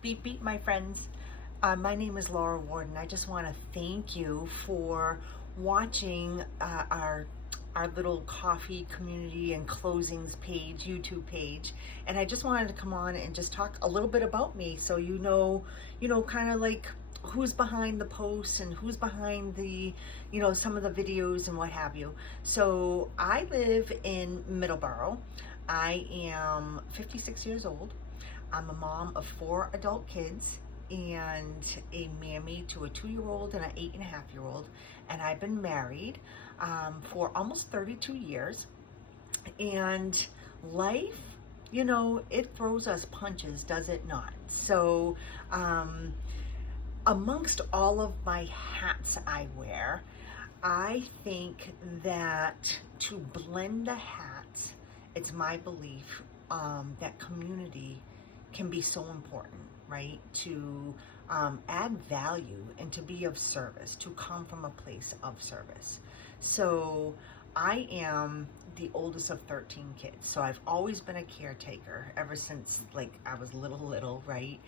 Beep beep, my friends. My name is Laura Warden. I just want to thank you for watching our little coffee community and closings page, YouTube page. And I just wanted to come on and just talk a little bit about me, so kind of like who's behind the posts and who's behind the, some of the videos and what have you. So I live in Middleborough. I am 56 years old. I'm a mom of 4 adult kids and a mammy to a 2-year-old and an 8.5-year-old. And I've been married for almost 32 years. And life, it throws us punches, does it not? So, amongst all of my hats I wear, I think that to blend the hats, it's my belief that community can be so important, right? To add value and to be of service, to come from a place of service. So I am the oldest of 13 kids. So I've always been a caretaker ever since like I was little, right?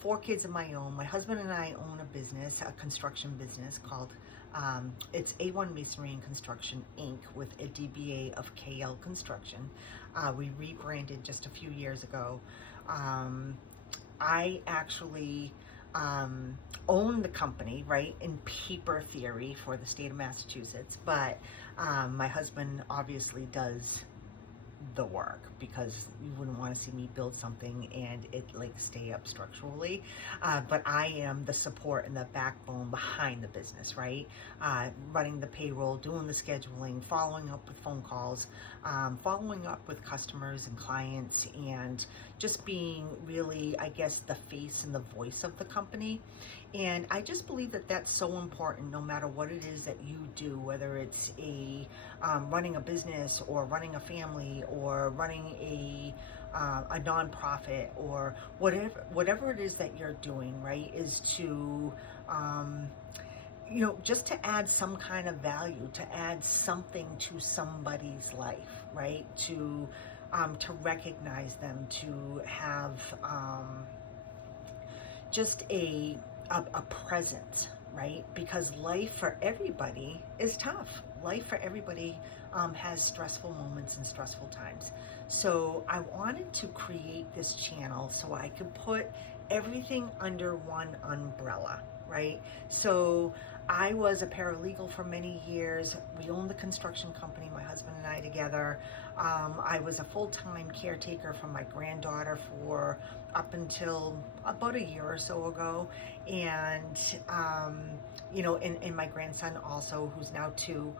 4 kids of my own. My husband and I own a business, a construction business called it's A1 Masonry and Construction Inc. with a DBA of KL Construction. We rebranded just a few years ago. I actually own the company, right, in paper theory for the state of Massachusetts, but my husband obviously does the work, because you wouldn't want to see me build something and it like stay up structurally, but I am the support and the backbone behind the business, right? Running the payroll, doing the scheduling, following up with phone calls, following up with customers and clients, and just being really, I guess, the face and the voice of the company. And I just believe that that's so important, no matter what it is that you do, whether it's running a business or running a family or running a nonprofit, or whatever it is that you're doing, right, is to just to add some kind of value, to add something to somebody's life, right? To recognize them, to have just a presence, right? Because life for everybody is tough. Life for everybody has stressful moments and stressful times. So I wanted to create this channel so I could put everything under one umbrella, right? So I was a paralegal for many years. We owned the construction company, my husband and I together. I was a full-time caretaker for my granddaughter for up until about a year or so ago. And, and my grandson also, who's now 2.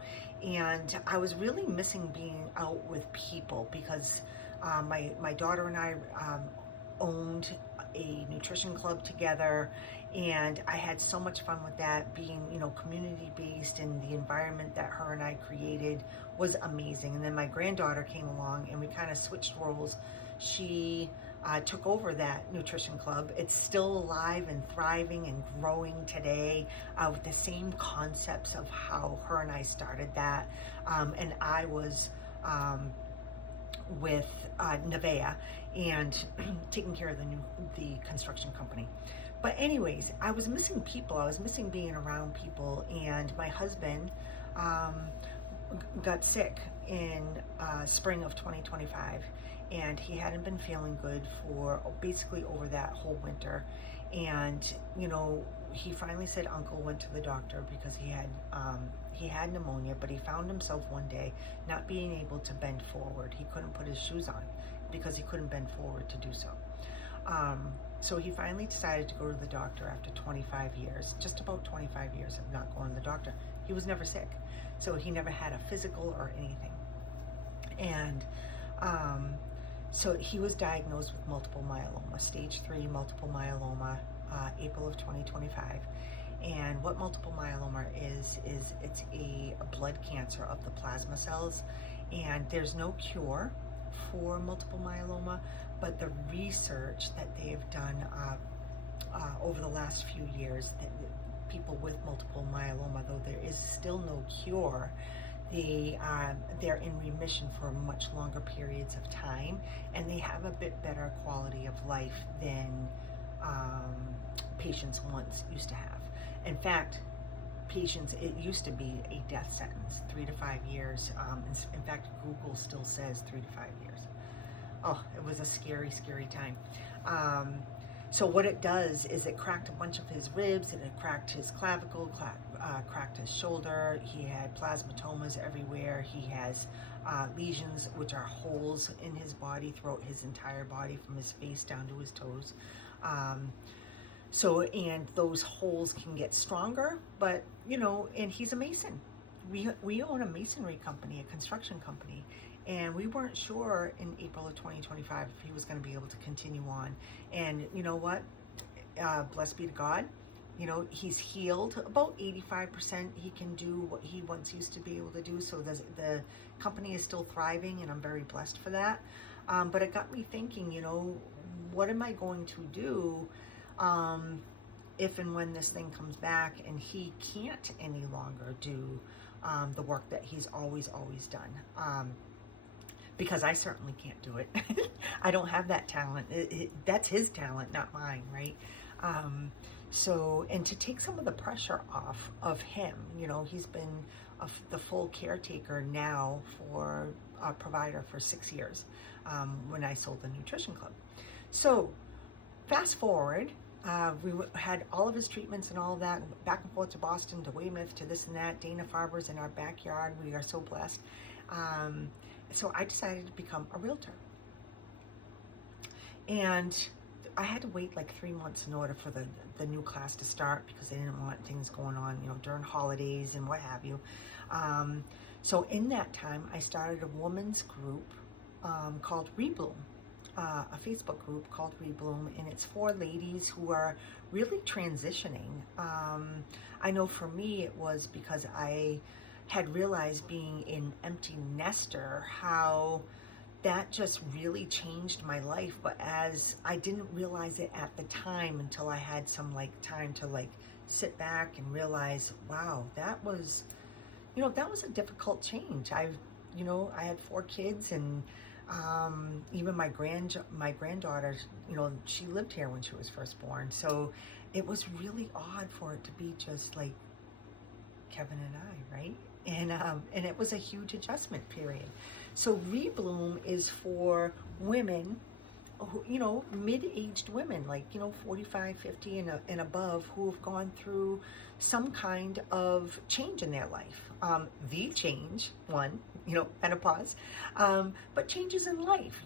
And I was really missing being out with people, because my daughter and I owned a nutrition club together, and I had so much fun with that, being community based, and the environment that her and I created was amazing. And then my granddaughter came along and we kind of switched roles. She took over that nutrition club. It's still alive and thriving and growing today, with the same concepts of how her and I started that. And I was with Nevea and taking care of the construction company. But anyways, I was missing people. I was missing being around people. And my husband got sick in spring of 2025, and he hadn't been feeling good for basically over that whole winter. And he finally said uncle went to the doctor because he had pneumonia, but he found himself one day not being able to bend forward. He couldn't put his shoes on because he couldn't bend forward to do so. So he finally decided to go to the doctor after 25 years, just about 25 years of not going to the doctor. He was never sick, so he never had a physical or anything. And so he was diagnosed with multiple myeloma, stage 3 multiple myeloma, April of 2025. And what multiple myeloma is it's a blood cancer of the plasma cells, and there's no cure for multiple myeloma, but the research that they've done over the last few years, that people with multiple myeloma, though there is still no cure, they're in remission for much longer periods of time, and they have a bit better quality of life than patients once used to have. In fact, patients, it used to be a death sentence, 3 to 5 years. In fact, Google still says 3 to 5 years. Oh, it was a scary, scary time. So what it does is it cracked a bunch of his ribs, and it cracked his clavicle, cracked his shoulder. He had plasmatomas everywhere. He has lesions, which are holes in his body, throughout his entire body, from his face down to his toes. And those holes can get stronger, but, and he's a mason. We own a masonry company, a construction company, and we weren't sure in April of 2025 if he was going to be able to continue on. And you know what? Blessed be to God. He's healed about 85%. He can do what he once used to be able to do. So the company is still thriving, and I'm very blessed for that. But it got me thinking, what am I going to do if and when this thing comes back and he can't any longer do the work that he's always done? Because I certainly can't do it. I don't have that talent. That's his talent, not mine, right? And to take some of the pressure off of him, he's been the full caretaker now for a provider for 6 years, when I sold the nutrition club. So fast forward, we had all of his treatments and all of that, back and forth to Boston, to Weymouth, to this and that. Dana-Farber's in our backyard. We are so blessed. So I decided to become a realtor. And I had to wait like 3 months in order for the new class to start, because I didn't want things going on, during holidays and what have you. So in that time, I started a women's group called ReBloom, a Facebook group called ReBloom, and it's for ladies who are really transitioning. I know for me it was because I had realized, being an empty nester, how that just really changed my life. But as I didn't realize it at the time, until I had some time to sit back and realize, wow, that was a difficult change. I had 4 kids, and even my granddaughter, she lived here when she was first born. So it was really odd for it to be just like Kevin and I, right? And it was a huge adjustment period. So ReBloom is for women who, mid-aged women, 45, 50 and above, who have gone through some kind of change in their life. The change, menopause, but changes in life,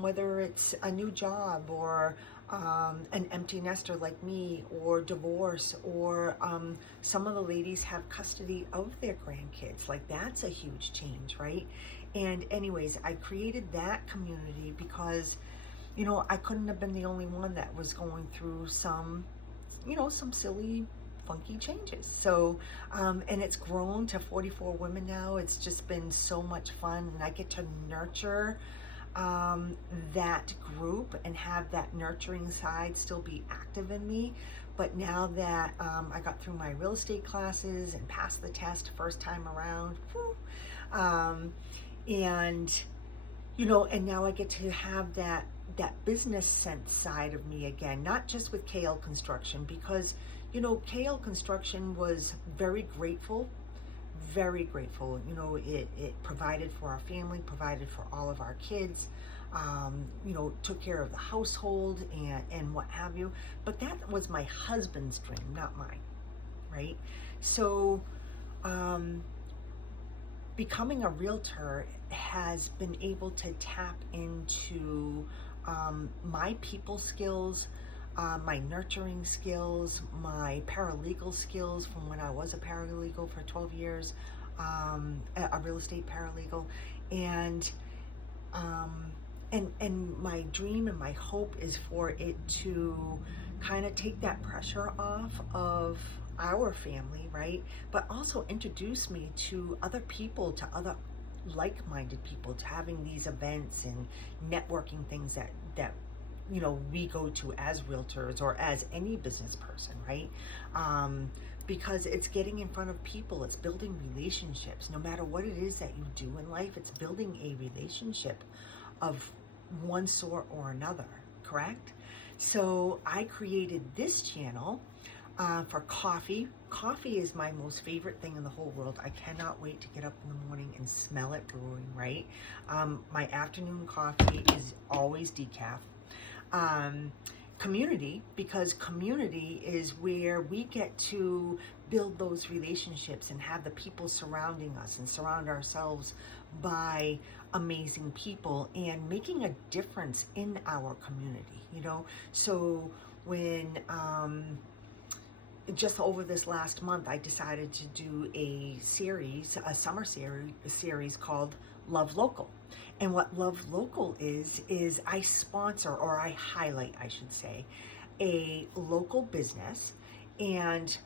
whether it's a new job, or an empty nester like me, or divorce, or some of the ladies have custody of their grandkids. That's a huge change, right? And anyways, I created that community because I couldn't have been the only one that was going through some silly, funky changes. So, and it's grown to 44 women now. It's just been so much fun, and I get to nurture that group and have that nurturing side still be active in me. But now that I got through my real estate classes and passed the test first time around, and now I get to have that business sense side of me again, not just with KL Construction, because KL Construction was very grateful. It provided for our family, provided for all of our kids, took care of the household and what have you. But that was my husband's dream, not mine, right? So becoming a realtor has been able to tap into my people skills, my nurturing skills, my paralegal skills from when I was a paralegal for 12 years, a real estate paralegal, and my dream and my hope is for it to kind of take that pressure off of our family, right? But also introduce me to other people, to other like-minded people, to having these events and networking things that we go to as realtors or as any business person, right? Because it's getting in front of people, it's building relationships. No matter what it is that you do in life, it's building a relationship of one sort or another, correct? So I created this channel for coffee. Coffee is my most favorite thing in the whole world. I cannot wait to get up in the morning and smell it brewing, right? My afternoon coffee is always decaf. Community, because community is where we get to build those relationships and have the people surrounding us and surround ourselves by amazing people and making a difference in our community, you know? So when just over this last month, I decided to do a series, a summer series called Love Local. And what Love Local is I sponsor, or I highlight, I should say, a local business, and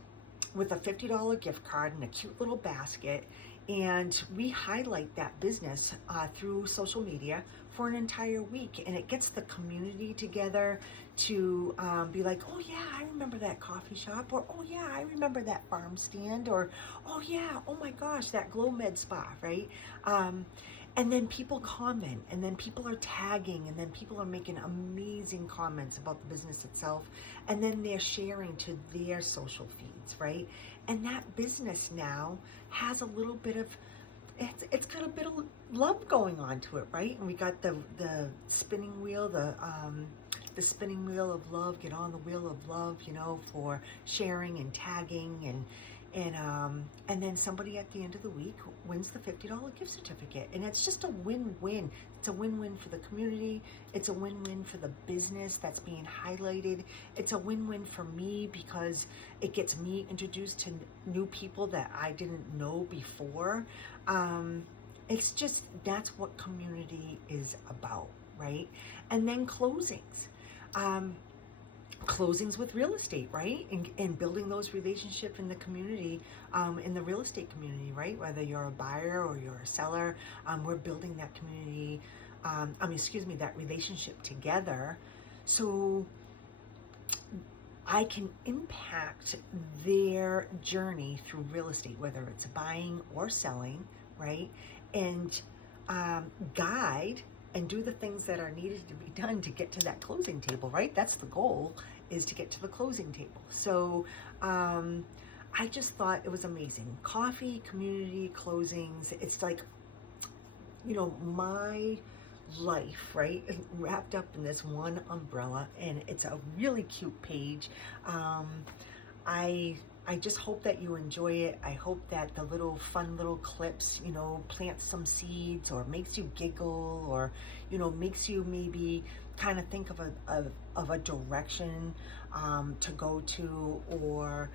with a $50 gift card and a cute little basket, and we highlight that business through social media for an entire week, and it gets the community together to be like, oh yeah, I remember that coffee shop, or oh yeah, I remember that farm stand, or oh yeah, oh my gosh, that Glow Med spa, right? And then people comment, and then people are tagging, and then people are making amazing comments about the business itself, and then they're sharing to their social feeds, right? And that business now has a little bit of, it's got a bit of love going on to it, right? And we got the spinning wheel, the spinning wheel of love, get on the wheel of love, you know, for sharing and tagging, and then somebody at the end of the week wins the $50 gift certificate. And it's just a win-win. It's a win-win for the community. It's a win-win for the business that's being highlighted. It's a win-win for me because it gets me introduced to new people that I didn't know before. It's just, that's what community is about, right? And then closings. Closings with real estate, right? And building those relationships in the community, in the real estate community, right? Whether you're a buyer or you're a seller, we're building that community, that relationship together, so I can impact their journey through real estate, whether it's buying or selling, right? And guide and do the things that are needed to be done to get to that closing table, right? That's the goal, is to get to the closing table. So I just thought it was amazing. Coffee, community, closings, it's like, you know, my life, right, wrapped up in this one umbrella, and it's a really cute page. I just hope that you enjoy it. I hope that the little fun little clips, you know, plant some seeds, or makes you giggle, or, you know, makes you maybe kind of think of a direction to go to, or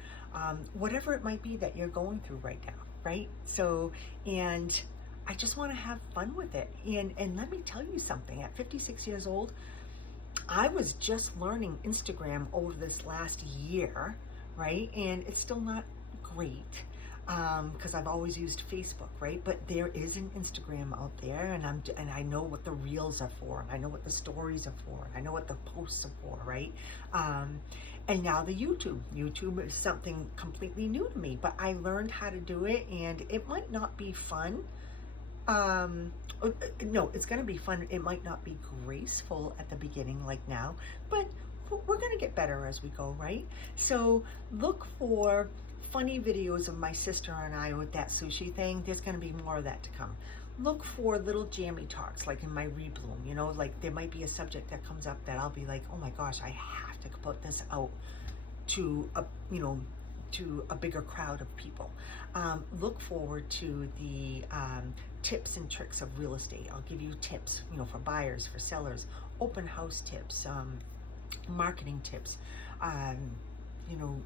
whatever it might be that you're going through right now, right? So, and I just want to have fun with it. And let me tell you something, at 56 years old, I was just learning Instagram over this last year, right? And it's still not great because I've always used Facebook, right? But there is an Instagram out there, and I know what the reels are for, and I know what the stories are for, and I know what the posts are for, right? And now the YouTube. YouTube is something completely new to me, but I learned how to do it, and it might not be fun. No, it's going to be fun. It might not be graceful at the beginning like now, but we're going to get better as we go, right? So look for funny videos of my sister and I with that sushi thing. There's going to be more of that to come. Look for little jammy talks, like in my ReBloom, you know, like there might be a subject that comes up that I'll be like, oh my gosh, I have to put this out to a, you know, to a bigger crowd of people. Look forward to the tips and tricks of real estate. I'll give you tips, you know, for buyers, for sellers, open house tips, marketing tips, you know,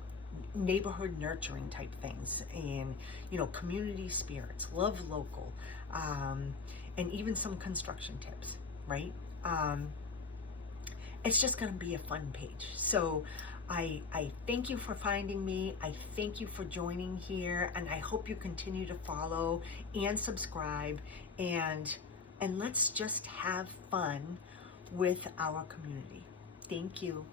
neighborhood nurturing type things, and, you know, community spirits, love local, and even some construction tips, right? It's just going to be a fun page. So I thank you for finding me. I thank you for joining here, and I hope you continue to follow and subscribe, and let's just have fun with our community. Thank you.